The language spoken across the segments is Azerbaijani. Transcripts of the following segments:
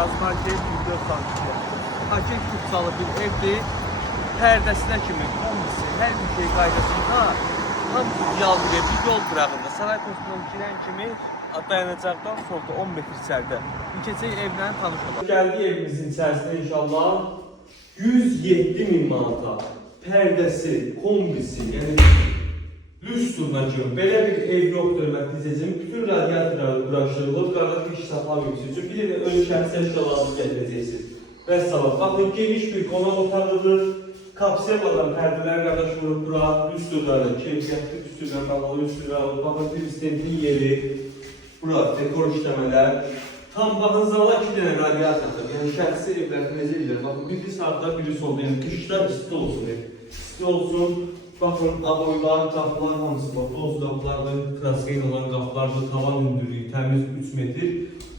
Araz Market 24 santimdə. Paket kupsalı bir evdir. Pərdəsinə kimi, kombisi, hər bir şey qaydasında tam ideal bir ev, yol qırağında. Saray postundan girən kimi dayanacaqdan sonra 10 metr içəridə. Keçək evlə tanış olaq. Gəldik evimizin içərisində inşallah 107.000 manata pərdəsi, kombisi, yəni lüstruna kimi belə bir ev yoxdur məktizəcəm. Bütün radiatorları quraşdırılıb, qardaş iş saxlamaq üçün bir də ön şəxsi əşyalarını gətirəcəksiniz. Vəssalam. Baxın, geniş bir qonaq otağıdır. Kapseladan pərdələr qardaş vurub bura, lüstrları, keyfiyyətli lüstrlar, bağlı lüstrlar, baxın, prezidentin yeri, bura dekor işləmələr. Tam baxın, zala 2 dənə radiatordur. Yəni şəxsi evlərdə necə edirlər? Baxın, biri sağda, biri solda. Yəni qışda isti olsun ev. İsti olsun. Baxın, aboylar, qapılar hamısı var. Toz qapılardır, kraskayla olan qapılardır, tavan hündürlüyü, təmiz 3 metr.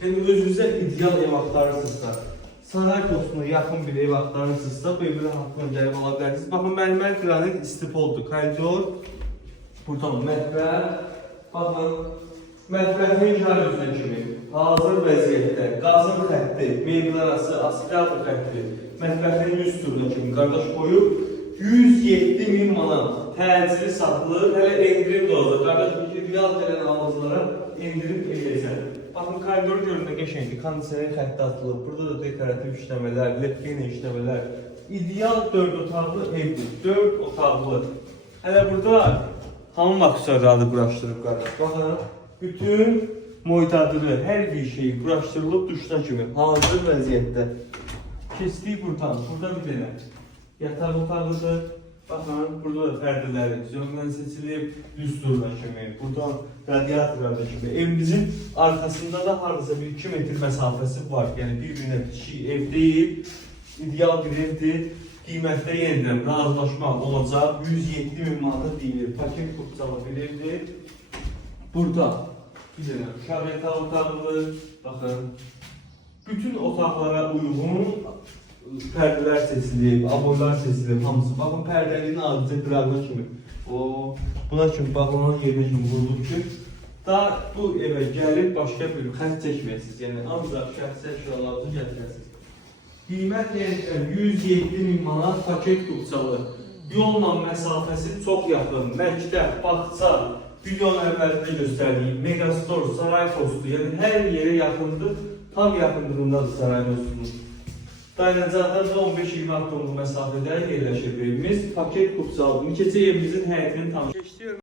Yəni özünüzə ideal ev axtarırsınızsa, saray postuna yaxın bir ev axtarırsınızsa, bu evləri haqqında gəlib ala bilərsiniz. Baxın, mərmər qranit istipoldur, koridor, buradan mətbəx. Baxın, mətbəxin yarısına kimi, hazır vəziyyətdə, qazın xətti, mebel arası, aspirator xətti, mətbəxin 100 turda kimi qardaş qoyub, 107.000 manat təcili satılır, hələ endirim də olacaq. Qardaş, real gələn alıcılara endirim eləyəcək. Baxın, koridoru görün nə qəşəngdir, kondisioner xətti atılıb, burada da dekorativ işləmələr, lepkeni işləmələr. İdeal 4 otaqlı evdir, 4 otaqlı. Hələ burada hamam aksessuarları quraşdırıb qardaş. Baxın, bütün moytadırı, hər bir şey quraşdırılıb duşda kimi, hazır vəziyyətdə. Keçdik buradan, burada bir dənə yataq otağıdır. Baxın, burada da pərdələri zömdən seçilib, lüstruna kimi, buradan radiatorlarda kimi. Evimizin arkasında da hardasa bir 2 metr məsafəsi var. Yəni bir-birinə bitişik ev deyil, ideal bir evdir. Qiymətdə yenidən razılaşmaq olacaq. 107.000 manata deyilir. Paket kupsalı bir evdir. Burada bir dənə uşaq yataq otağıdır. Baxın, bütün otaqlara uyğun pərdələr seçilib, aboylar seçilib, hamısı. Baxın, pərdənin adıcı qırağına kimi. Buna kimi bağlanan yerinə kimi vurulub ki, daha bu evə gəlib başqa bir xətt çəkməyəsiniz. Yəni, ancaq şəxsi əşyalarınızı gətirəsiniz. Qiymət 107.000 manat paket kupsalı. Yolla məsafəsi çox yaxın. Məktəb, bağça, videonun əvvəlində göstərdiyim Megastore, saray postu, yəni hər yerə yaxındır. Tam yaxınlığındadır saray postunun. Dayanacaqdan da 15-20 addımlıq məsafədə yerləşir evimiz. Paket kupsalı. Keçək evimizin həyətini tanışdırırıq.